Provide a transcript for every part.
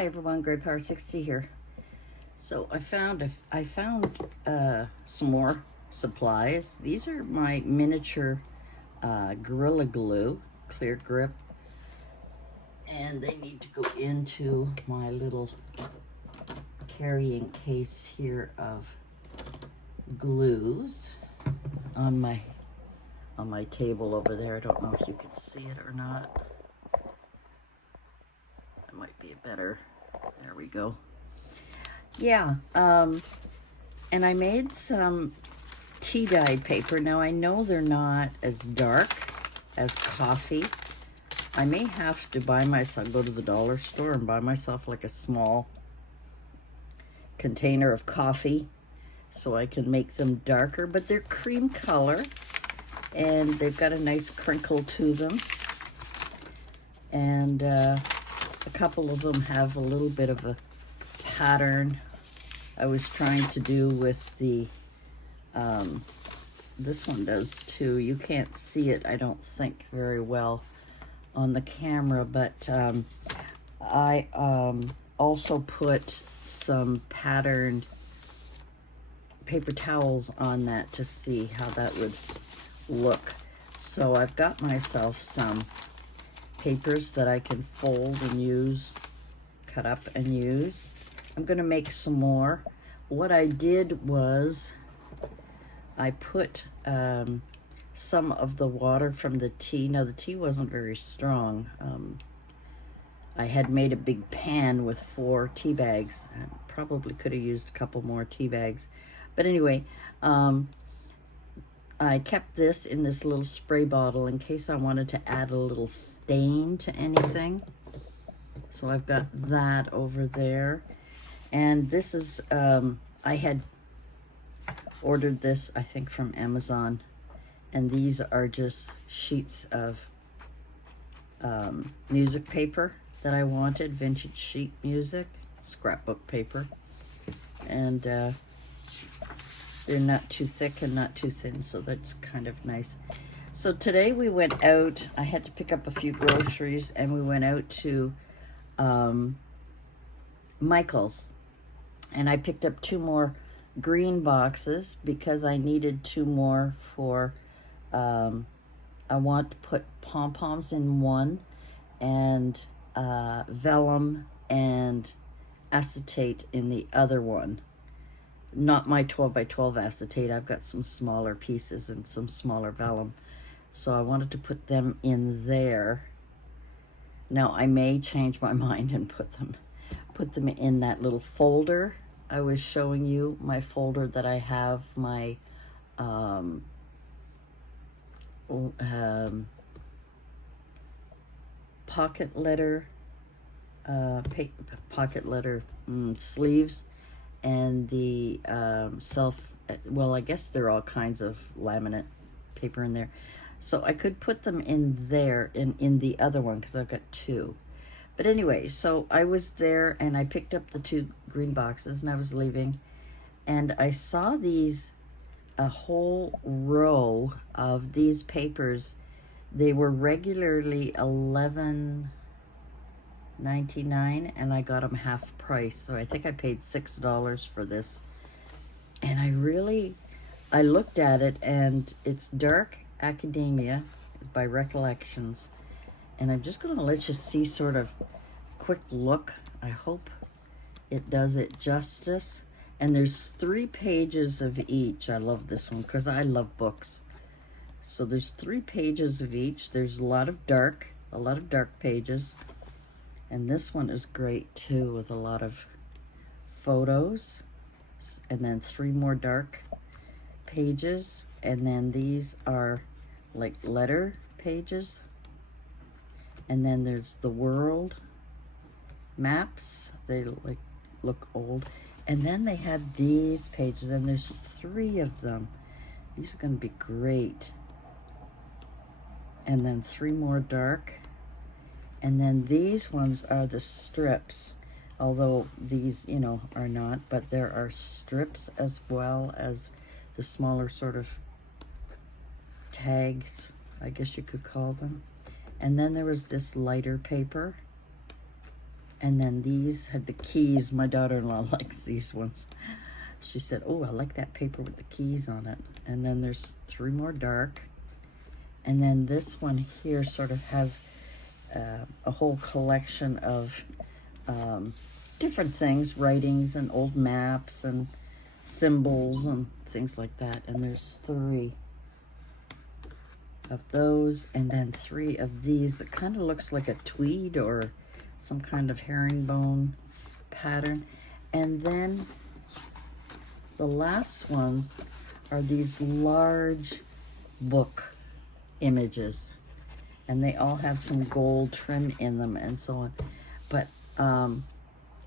Hi everyone, Great Power 60 here. So I found some more supplies. These are my miniature Gorilla Glue clear grip, and they need to go into my little carrying case here of glues on my table over there. I don't know if you can see it or not. That might be a better. There we go. Yeah, and I made some tea-dyed paper. Now, I know they're not as dark as coffee. I may have to go to the dollar store and buy myself like a small container of coffee so I can make them darker, but they're cream color, and they've got a nice crinkle to them. And a couple of them have a little bit of a pattern I was trying to do with the this one does too. You can't see it, I don't think, very well on the camera, but I also put some patterned paper towels on that to see how that would look. So I've got myself some papers that I can fold and use, cut up and use. I'm going to make some more. What I did was I put some of the water from the tea. Now, the tea wasn't very strong. I had made a big pan with 4 tea bags. I probably could have used a couple more tea bags. But anyway, I kept this in this little spray bottle in case I wanted to add a little stain to anything. So I've got that over there. And this is, I had ordered this, I think, from Amazon. And these are just sheets of music paper that I wanted, vintage sheet music, scrapbook paper. And they're not too thick and not too thin, so that's kind of nice. So today we went out. I had to pick up a few groceries, and we went out to Michael's. And I picked up 2 more green boxes because I needed 2 more for, I want to put pom-poms in one, and vellum and acetate in the other one. Not my 12 by 12 acetate. I've got some smaller pieces and some smaller vellum. So I wanted to put them in there. Now I may change my mind and put them in that little folder I was showing you, my folder that I have my pocket letter sleeves, and the well, I guess there are all kinds of laminate paper in there. So I could put them in there, in the other one, because I've got 2. But anyway, so I was there, and I picked up the 2 green boxes, and I was leaving, and I saw a whole row of these papers. They were regularly $11.99, and I got them half price. So I think I paid $6 for this. And I looked at it, and it's Dark Academia by Recollections. And I'm just going to let you see sort of quick look. I hope it does it justice. And there's 3 pages of each. I love this one because I love books. So there's 3 pages of each. There's a lot of dark pages. And this one is great too, with a lot of photos. And then 3 more dark pages. And then these are like letter pages. And then there's the world maps. They look old. And then they had these pages, and there's 3 of them. These are going to be great. And then 3 more dark. And then these ones are the strips, although these, are not, but there are strips as well as the smaller sort of tags, I guess you could call them. And then there was this lighter paper. And then these had the keys. My daughter-in-law likes these ones. She said, oh, I like that paper with the keys on it. And then there's 3 more dark. And then this one here sort of has a whole collection of different things, writings and old maps and symbols and things like that. And there's 3 of those, and then 3 of these. It kind of looks like a tweed or some kind of herringbone pattern. And then the last ones are these large book images, and they all have some gold trim in them and so on. But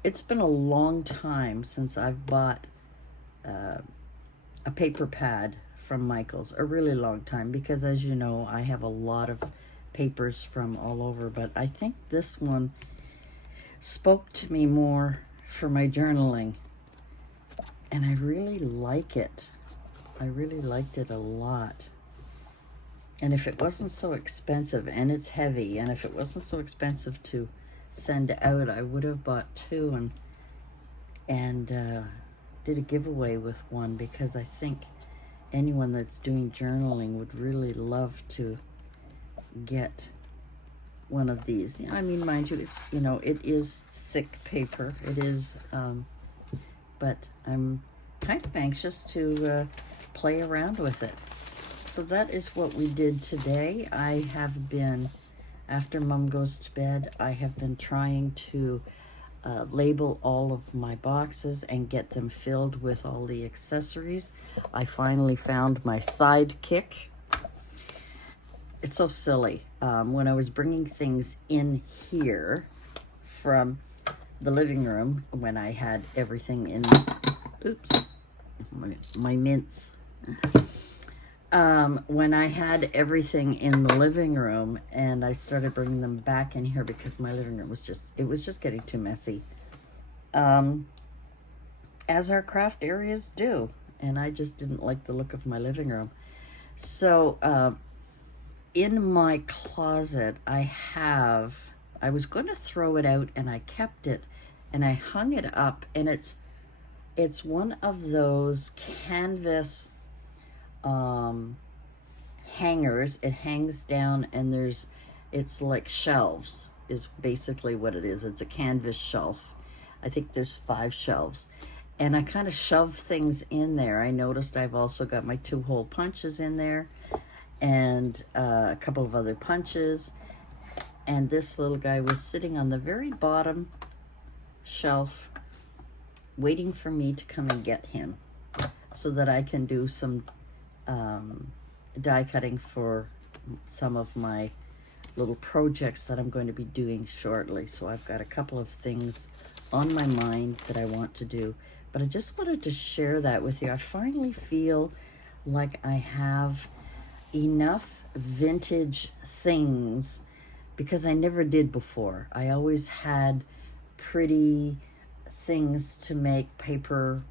it's been a long time since I've bought a paper pad from Michaels, a really long time, because as you know, I have a lot of papers from all over, but I think this one spoke to me more for my journaling, and I really like it. I really liked it a lot. And if it wasn't so expensive, and it's heavy, and if it wasn't so expensive to send out, I would have bought 2 and did a giveaway with one, because I think anyone that's doing journaling would really love to get one of these. I mean, mind you, it's, you know, it is thick paper. It is, but I'm kind of anxious to play around with it. So that is what we did today. I have been, after Mom goes to bed, I have been trying to label all of my boxes and get them filled with all the accessories. I finally found my sidekick. It's so silly. When I was bringing things in here from the living room, when I had everything in, oops, my mints. When I had everything in the living room and I started bringing them back in here because my living room was just getting too messy. As our craft areas do. And I just didn't like the look of my living room. So, in my closet, I was going to throw it out and I kept it and I hung it up, and it's one of those canvas hangers. It hangs down and it's like shelves is basically what it is. It's a canvas shelf. I think there's 5 shelves, and I kind of shove things in there. I noticed I've also got my 2-hole punches in there and a couple of other punches, and this little guy was sitting on the very bottom shelf waiting for me to come and get him so that I can do some die cutting for some of my little projects that I'm going to be doing shortly. So I've got a couple of things on my mind that I want to do, but I just wanted to share that with you. I finally feel like I have enough vintage things, because I never did before. I always had pretty things to make paper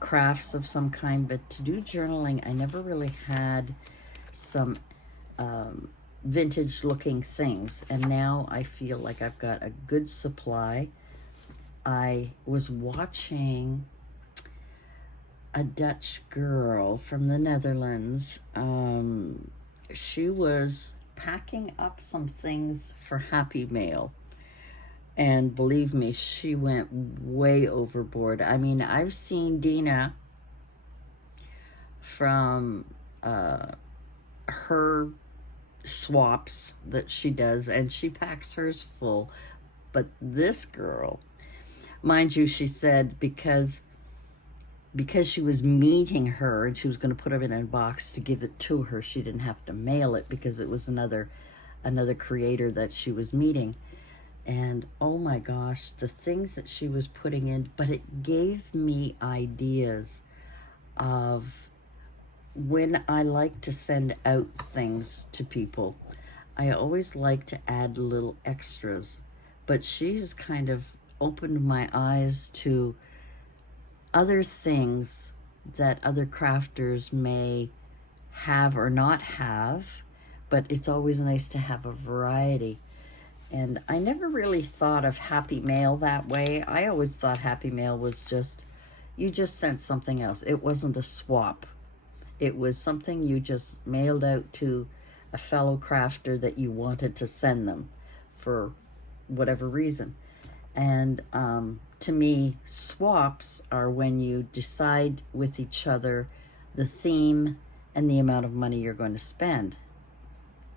crafts of some kind, but to do journaling, I never really had some vintage looking things, and now I feel like I've got a good supply. I was watching a Dutch girl from the Netherlands. She was packing up some things for Happy Mail, and believe me, she went way overboard. I mean, I've seen Dina from her swaps that she does, and she packs hers full. But this girl, mind you, she said because she was meeting her and she was going to put it in a box to give it to her, she didn't have to mail it because it was another creator that she was meeting. And oh my gosh, the things that she was putting in, but it gave me ideas of when I like to send out things to people. I always like to add little extras, but she's kind of opened my eyes to other things that other crafters may have or not have, but it's always nice to have a variety. And I never really thought of Happy Mail that way. I always thought Happy Mail was just, you just sent something else. It wasn't a swap. It was something you just mailed out to a fellow crafter that you wanted to send them for whatever reason. And to me, swaps are when you decide with each other the theme and the amount of money you're going to spend.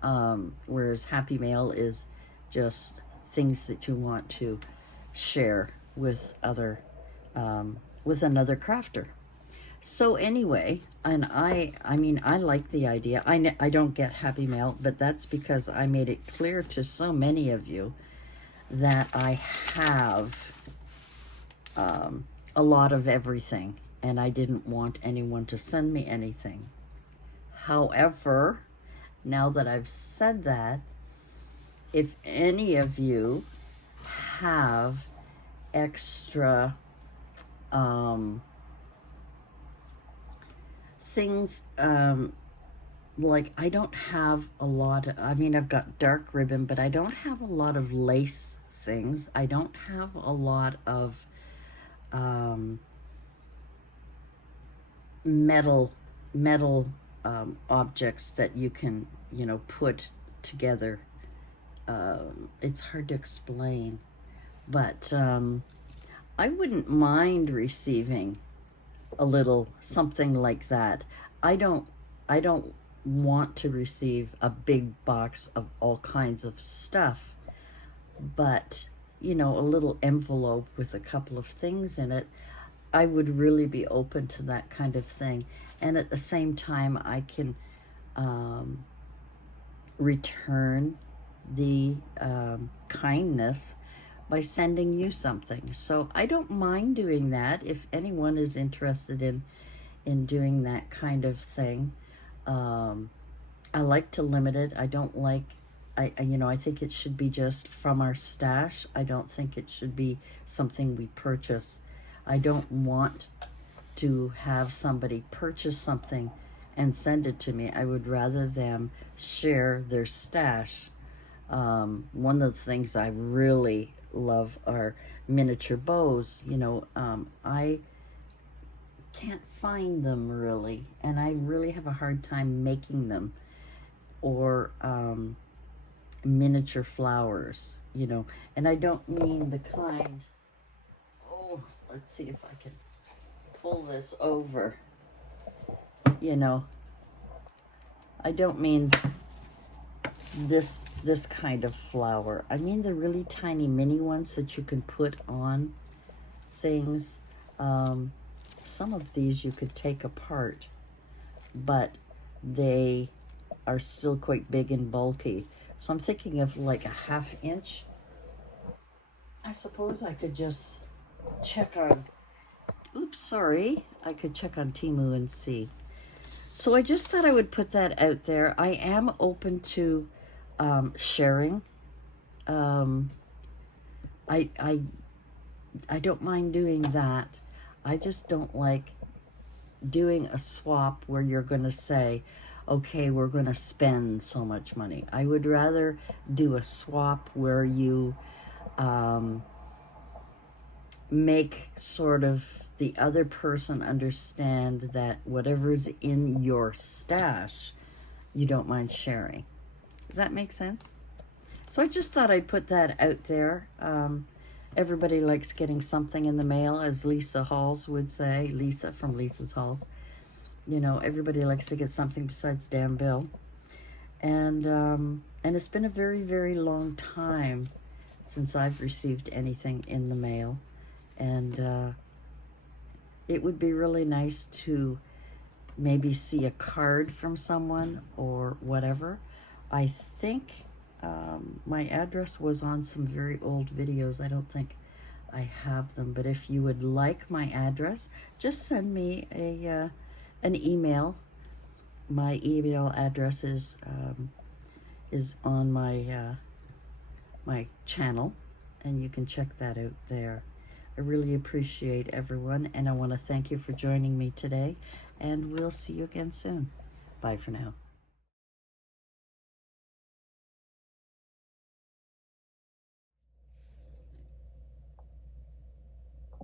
Whereas Happy Mail is just things that you want to share with with another crafter. So anyway, and I mean, I like the idea. I don't get Happy Mail, but that's because I made it clear to so many of you that I have a lot of everything, and I didn't want anyone to send me anything. However, now that I've said that, if any of you have extra things, like I don't have a lot of, I mean, I've got dark ribbon, but I don't have a lot of lace things. I don't have a lot of metal objects that you can, you know, put together. It's hard to explain, but I wouldn't mind receiving a little something like that. I don't want to receive a big box of all kinds of stuff, but you know, a little envelope with a couple of things in it, I would really be open to that kind of thing. And at the same time, I can return the kindness by sending you something. So I don't mind doing that if anyone is interested in doing that kind of thing. I like to limit it. I don't like, you know, I think it should be just from our stash. I don't think it should be something we purchase. I don't want to have somebody purchase something and send it to me. I would rather them share their stash. One of the things I really love are miniature bows. You know, I can't find them really, and I really have a hard time making them, or miniature flowers, you know. And I don't mean the kind, oh, let's see if I can pull this over, you know. I don't mean this kind of flower. I mean the really tiny mini ones that you can put on things. Some of these you could take apart, but they are still quite big and bulky. So I'm thinking of like a 1/2 inch. I suppose I could just check on, oops, sorry. I could check on Temu and see. So I just thought I would put that out there. I am open to sharing. I don't mind doing that. I just don't like doing a swap where you're going to say, okay, we're going to spend so much money. I would rather do a swap where you make sort of the other person understand that whatever's in your stash, you don't mind sharing. Does that make sense? So I just thought I'd put that out there. Everybody likes getting something in the mail, as Lisa Halls would say. Lisa from Lisa's Halls. You know, everybody likes to get something besides damn bill. And it's been a very, very long time since I've received anything in the mail. And it would be really nice to maybe see a card from someone or whatever. I think my address was on some very old videos. I don't think I have them, but if you would like my address, just send me an email. My email address is on my my channel, and you can check that out there. I really appreciate everyone, and I want to thank you for joining me today, and we'll see you again soon. Bye for now.